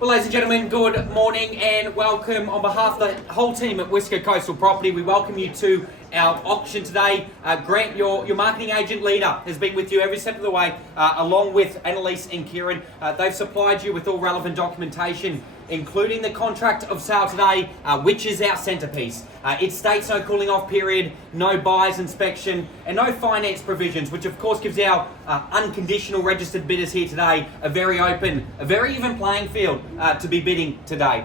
Well, ladies and gentlemen, good morning and welcome on behalf of the whole team at Whisker Coastal Property. We welcome you to our auction today. Grant, your marketing agent leader, has been with you every step of the way, along with Annalise and Kieran. They've supplied you with all relevant documentation, including the contract of sale today, which is our centrepiece. It states no cooling off period, no buyer's inspection, and no finance provisions, which of course gives our unconditional registered bidders here today a very open, a very even playing field to be bidding today.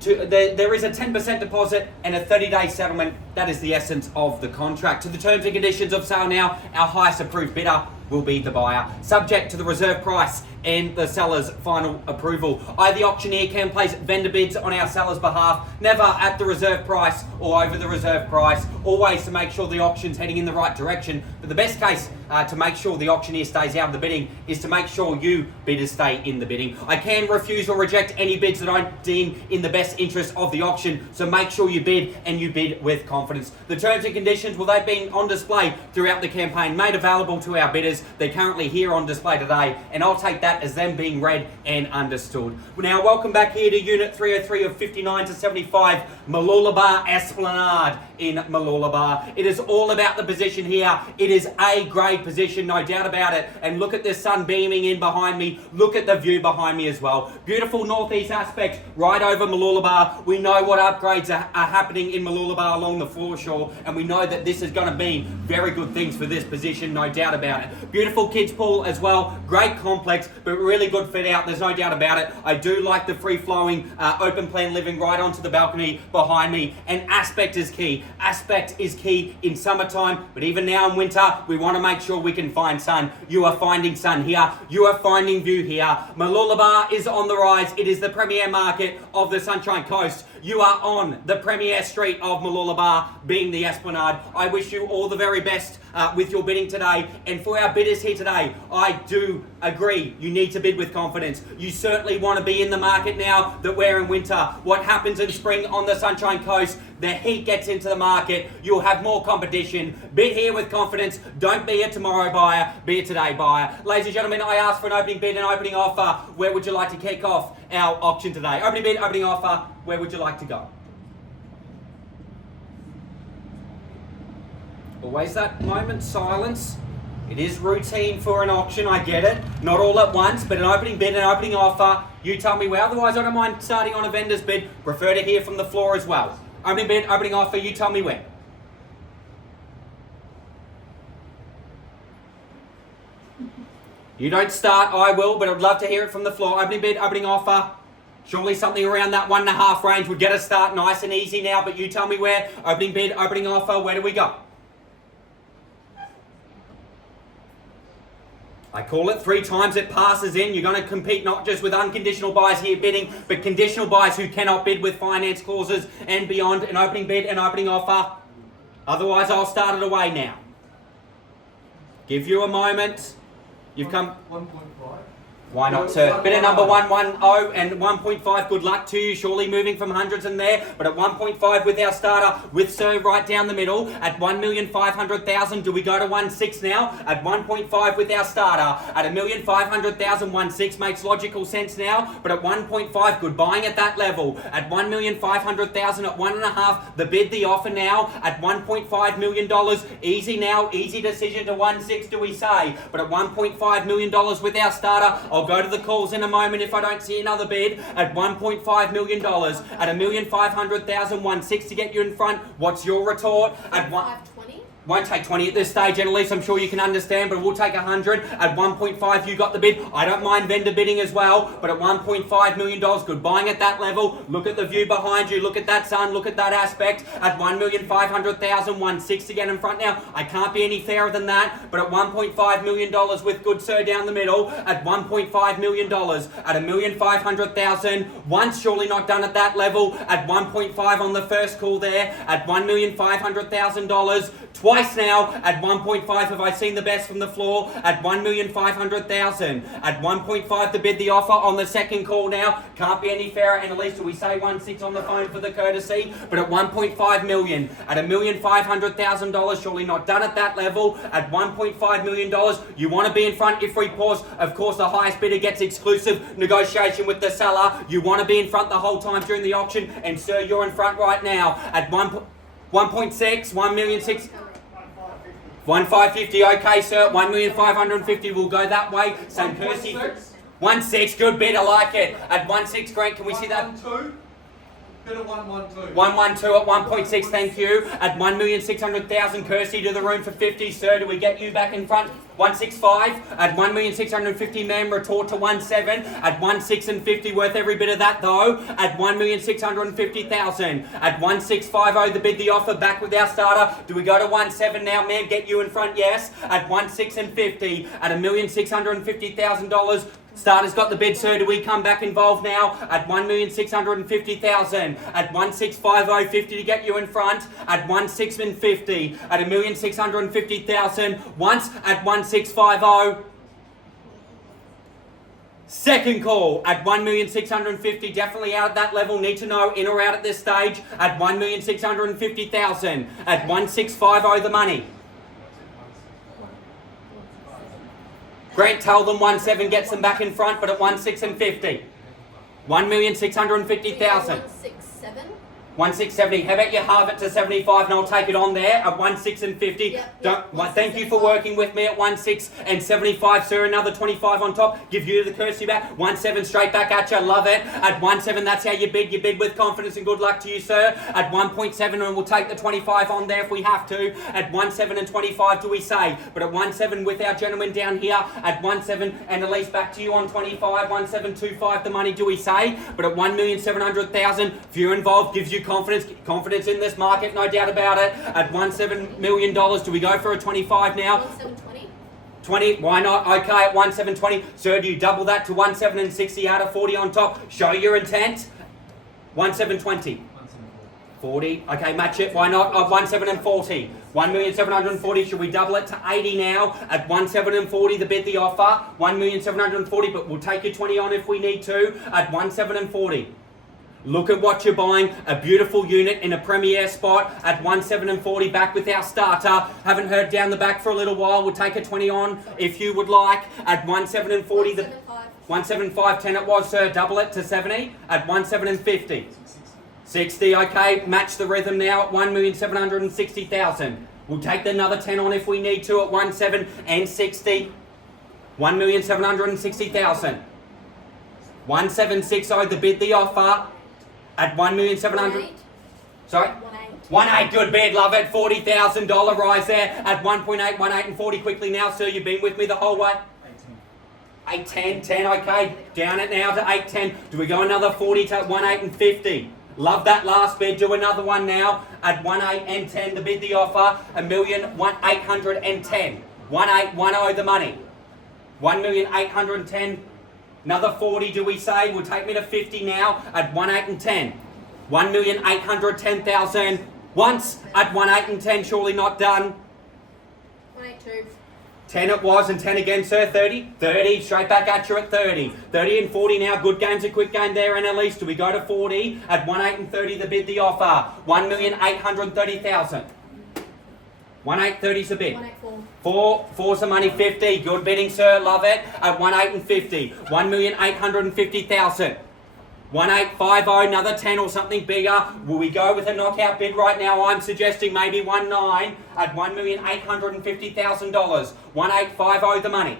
There is a 10% deposit and a 30-day settlement. That is the essence of the contract. To the terms and conditions of sale now, our highest approved bidder will be the buyer, subject to the reserve price and the seller's final approval. I, the auctioneer, can place vendor bids on our seller's behalf, never at the reserve price or over the reserve price, always to make sure the auction's heading in the right direction. But the best case to make sure the auctioneer stays out of the bidding is to make sure you bidders stay in the bidding. I can refuse or reject any bids that I deem in the best interest of the auction, so make sure you bid and you bid with confidence. The terms and conditions, well, they've been on display throughout the campaign, made available to our bidders. They're currently here on display today, and I'll take that as them being read and understood. Now, welcome back here to Unit 303 of 59 to 75 Mooloolaba Esplanade in Mooloolaba. It is all about the position here. It is a grade position, no doubt about it. And look at the sun beaming in behind me. Look at the view behind me as well. Beautiful northeast aspect right over Mooloolaba. We know what upgrades are happening in Mooloolaba along the foreshore, and we know that this is going to be very good things for this position, no doubt about it. Beautiful kids pool as well. Great complex, but really good fit out. There's no doubt about it. I do like the free-flowing open plan living right onto the balcony behind me. And aspect is key. Aspect is key in summertime, but even now in winter, we want to make sure we can find sun. You are finding sun here. You are finding view here. Mooloolaba is on the rise. It is the premier market of the Sunshine Coast. You are on the premier street of Mooloolaba, being the Esplanade. I wish you all the very best with your bidding today. And for our bidders here today, I do agree you need to bid with confidence. You certainly want to be in the market now that we're in winter. What happens in spring on the Sunshine Coast, the heat gets into the market, you'll have more competition. Bid here with confidence. Don't be a tomorrow buyer, be a today buyer. Ladies and gentlemen, I asked for an opening bid and opening offer. Where would you like to kick off our auction today? Opening bid, opening offer, where would you like to go? Always that moment silence. It is routine for an auction, I get it. Not all at once, but an opening bid, an opening offer. You tell me where. Otherwise, I don't mind starting on a vendor's bid. Prefer to hear from the floor as well. Opening bid, opening offer, you tell me where. You don't start, I will, but I'd love to hear it from the floor. Opening bid, opening offer. Surely something around that 1.5 range would get us start nice and easy now, but you tell me where. Opening bid, opening offer, where do we go? I call it 3 times, it passes in. You're going to compete not just with unconditional buyers here bidding, but conditional buyers who cannot bid with finance clauses and beyond. An opening bid, an opening offer. Otherwise, I'll start it away now. Give you a moment. You've come... 1.5. Why not, sir? Bidder number 110 and 1.5, good luck to you. Surely moving from hundreds in there, but at 1.5 with our starter, with sir right down the middle. At 1,500,000, do we go to 1.6 now? At 1.5 with our starter, at 1,500,000, 1.6 makes logical sense now, but at 1.5, good buying at that level. At 1,500,000 at 1.5, the bid, the offer now, at $1.5 million, easy now, easy decision to 1.6, do we say? But at $1.5 million with our starter, I'll go to the calls in a moment if I don't see another bid. At $1.5 million, at 1,500,000, 1.6 to get you in front. What's your retort? At 520? Won't take 20 at this stage, Annalise. I'm sure you can understand, but we'll take 100. At 1.5, you got the bid. I don't mind vendor bidding as well, but at $1.5 million, good buying at that level. Look at the view behind you. Look at that sun. Look at that aspect. At 1,500,000, 1.6 to get in front now. I can't be any fairer than that, but at $1.5 million with good sir down the middle. At $1.5 million, at 1,500,000, once surely not done at that level. At 1.5 on the first call there. At $1,500,000, twice Twice now at 1.5 have I seen the best from the floor at 1,500,000. At 1.5 to bid the offer on the second call now. Can't be any fairer. And at least we say 1.6 on the phone for the courtesy. But at 1.5 million, at $1,500,000, surely not done at that level. At $1.5 million, you want to be in front if we pause. Of course, the highest bidder gets exclusive negotiation with the seller. You want to be in front the whole time during the auction. And sir, you're in front right now at 1.6, 1,600,000. 1,550, okay sir, 1,550, we'll go that way. Same Percy. 1.6, good bid, I like it. At 1.6, Grant, can we see that? 1.12. Bid at 1.12. 1.12 at 1.6, thank you. At 1,600,000, Kersey to the room for 50, sir. Do we get you back in front? 165 at 1,650, ma'am. Retort to 1.7 at 1.650, worth every bit of that though. At 1,650,000 at 1.650, the bid, the offer, back with our starter. Do we go to 1.7 now, ma'am? Get you in front, yes. At 1.650 at $1,650,000. Starter's got the bid, sir. Do we come back involved now? At 1,650,000 at 1.650, to get you in front. At 1.650 at $1,650,000. Once at 1.650. Second call at 1,650,000, definitely out at that level. Need to know in or out at this stage. At 1,650,000 at 1.650, the money. Grant, tell them 1.7 gets them back in front, but at 1.650. 1,650,000. 1.670. How about you halve it to 75 and I'll take it on there at 1.650. Thank you for working with me at 1.675, sir. Another 25 on top. Give you the Kirsty back. 1.7 straight back at you. Love it. At 1.7, that's how you bid. You bid with confidence and good luck to you, sir. At 1.7, and we'll take the 25 on there if we have to. At 1.7 and 25, do we say? But at 1.7 with our gentleman down here at 1.7 and at least back to you on 25. 1.725 the money, do we say? But at 1,700,000, if you're involved, gives you confidence in this market, no doubt about it. At $1.7 million, do we go for a 25 now? 1.720. 20, why not? Okay, at 1.720. Sir, do you double that to 1.7 and 60 out of 40 on top? Show your intent. 1.720. 40. Okay, match it. Why not? 1.7 and 40. 1,740,000. Should we double it to 80 now? At 1.7 and 40, the bid, the offer. 1,740,000, but we'll take your 20 on if we need to. At 1.7 and 40. Look at what you're buying. A beautiful unit in a premier spot at 1.7 and 40, back with our starter. Haven't heard down the back for a little while. We'll take a 20 on if you would like. At 1.7 and 40, the 1.75, 10 it was, sir. Double it to 70 at 1.7 and 50. 60, okay. Match the rhythm now at 1,760,000. We'll take another 10 on if we need to at 1.7 and 60. 1,760,000. 1.760, the bid, the offer. At 1,700,000. Sorry? 1.8, good bid, love it. $40,000 rise there at 1.8, 1.8 and 40 quickly now, sir. You've been with me the whole way. 8.10, 10, okay. Down it now to 8.10. Do we go another 40 to 1.8 and 50? Love that last bid. Do another one now at 1.8 and 10. The bid, the offer. 1,810. 1.810 the money. 1,810. Another 40, do we say? We'll take me to 50 now at 1.8 and 10. 1,810,000. Once at 1.8 and 10, surely not done. 1.82. 10 it was, and 10 again, sir. 30? 30, straight back at you at 30. 30 and 40 now. Good game's a quick game there, and at least do we go to 40 at 1.8 and 30, the bid, the offer. 1,830,000. 1.830's the bid. 1.84. Four's the money, 50. Good bidding, sir. Love it. At 1.8 and 50. 1,850,000. 1.850, another 10 or something bigger. Will we go with a knockout bid right now? I'm suggesting maybe 1.9 at $1,850,000. 1.850 the money.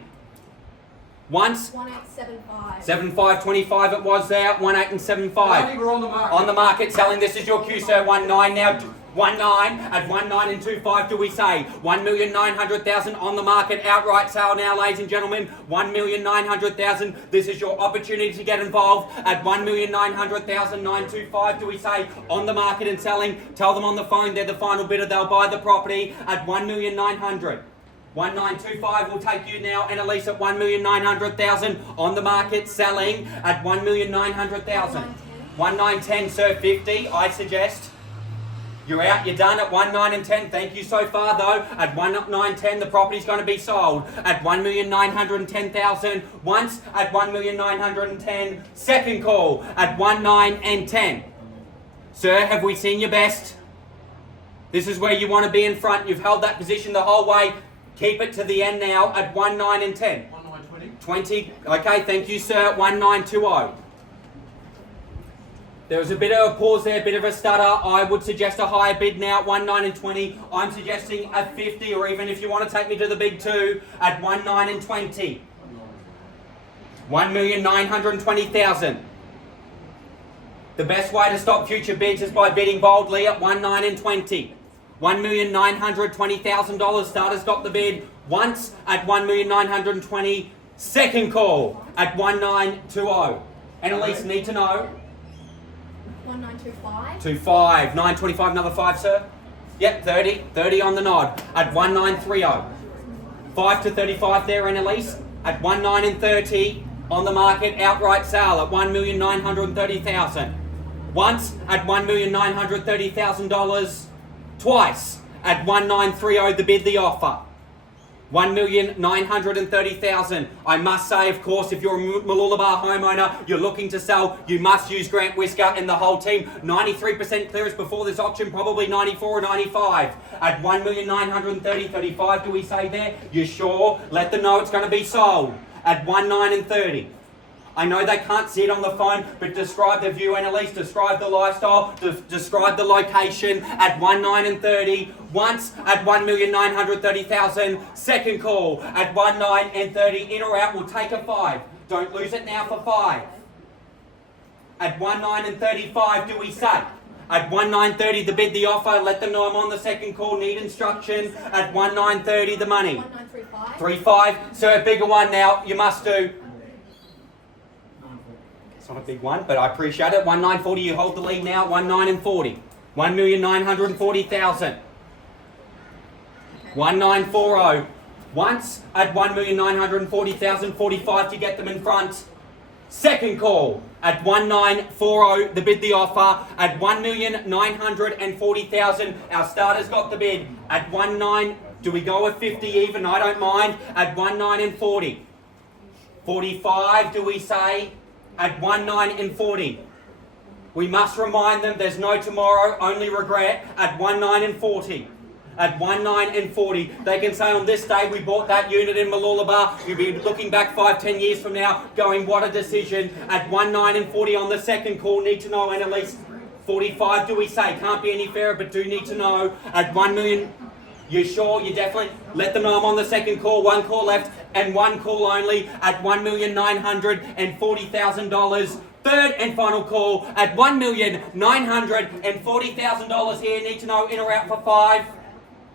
Once. 1.875. 75.25 it was there. 1.8 and 75. I think we're on the market. On the market selling. This is your cue, sir. 1.9 now. 1.9 at 1.9 and 25, do we say? 1,900,000 on the market, outright sale now, ladies and gentlemen. 1,900,000. This is your opportunity to get involved at 1,900,000, 925, do we say? On the market and selling. Tell them on the phone they're the final bidder. They'll buy the property at 1,900,000. 1,925 will take you now, and Elise at 1,900,000 on the market selling at 1,900,000. 1,910, sir. 50, I suggest. You're out, you're done at 1, 9 and 10. Thank you so far though. At 1, 9, 10, the property's going to be sold. At 1,910,000 once, at 1,910,000. Second call at 1, 9 and 10. Sir, have we seen your best? This is where you want to be in front. You've held that position the whole way. Keep it to the end now at 1, 9 and 10. 1, 9, 20. 20. Okay, thank you, sir. 1920. There was a bit of a pause there, a bit of a stutter. I would suggest a higher bid now at 19 and 20. I'm suggesting a 50, or even if you want to take me to the big two, at 19 and 20. 1,920,000. The best way to stop future bids is by bidding boldly at 19 and 20. $1,920,000. Starters got the bid once at 1,920,000. Second call at 1920. Annalise, need to know. 1925. 25. 925, another 5, sir. Yep, 30. 30 on the nod at 1930. 5 to 35 there, Annalise. At 19 and 30 on the market, outright sale at 1,930,000. Once at $1,930,000. Twice at 1930, the bid, the offer. 1,930,000. I must say, of course, if you're a Mooloolaba homeowner, you're looking to sell, you must use Grant Whisker and the whole team. 93% clearance before this auction, probably 94 or 95. At 1,930,000, 35 do we say there? You sure? Let them know it's going to be sold. At 19 and 30. I know they can't see it on the phone, but describe the view, Annalise, describe the lifestyle, describe the location at 19 and 30. Once at 1,930,000. Second call at 19 and 30. In or out, we'll take a 5. Don't lose it now for 5. At 19 and 35, do we say? At 1930, the bid, the offer. Let them know I'm on the second call. Need instruction. At 1930, the money. 1935. 35. Sir, a bigger one now. You must do. It's not a big one, but I appreciate it. 1940, you hold the lead now. 19 and 40. 1,940,000. 1940. Once at 1,940,000. 45 to get them in front. Second call at 1940, the bid, the offer at 1,940,000. Our starters got the bid at 19. Do we go with 50 even? I don't mind. At 19 and 40. 45, do we say? At 19 and 40. We must remind them there's no tomorrow, only regret. At 19 and 40. At 19 and 40. They can say on this day we bought that unit in Mooloolaba. You'll be looking back 5-10 years from now going, what a decision. At 19 and 40 on the second call. Need to know, and at least 45 do we say? Can't be any fairer, but do need to know. At 1 million. You sure? You definitely? Let them know I'm on the second call. One call left and one call only at $1,940,000. Third and final call at $1,940,000 here. Need to know in or out for 5.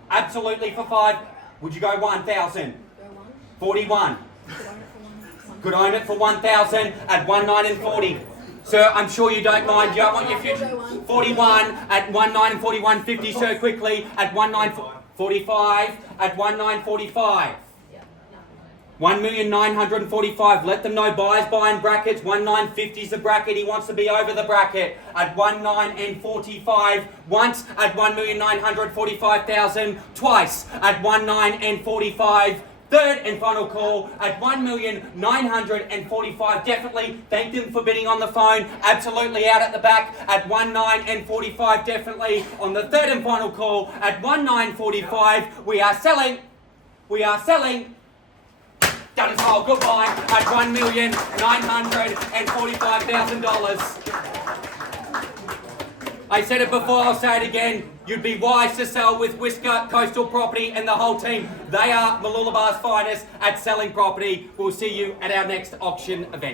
Absolutely for 5. Would you go 1,000? Go 1. 41. Could own it for 1. Could own it for 1,000 at 19 and 40. Sir, I'm sure you don't mind. You don't want your future. 41 at 19 and 41. 50, sir, quickly at 1945 at 1945. 1,945,000. Let them know buyers buying brackets. 1950 is the bracket. He wants to be over the bracket at 19 and 45. Once at 1,945,000. Twice at 19 and 45. Third and final call at 1,945,000. Definitely thank them for bidding on the phone. Absolutely out at the back at 19 and 45. Definitely on the third and final call at 1945. We are selling. We are selling. Done and sold. Goodbye at $1,945,000. I said it before, I'll say it again. You'd be wise to sell with Whisker, Coastal Property and the whole team. They are Mooloolaba's finest at selling property. We'll see you at our next auction event.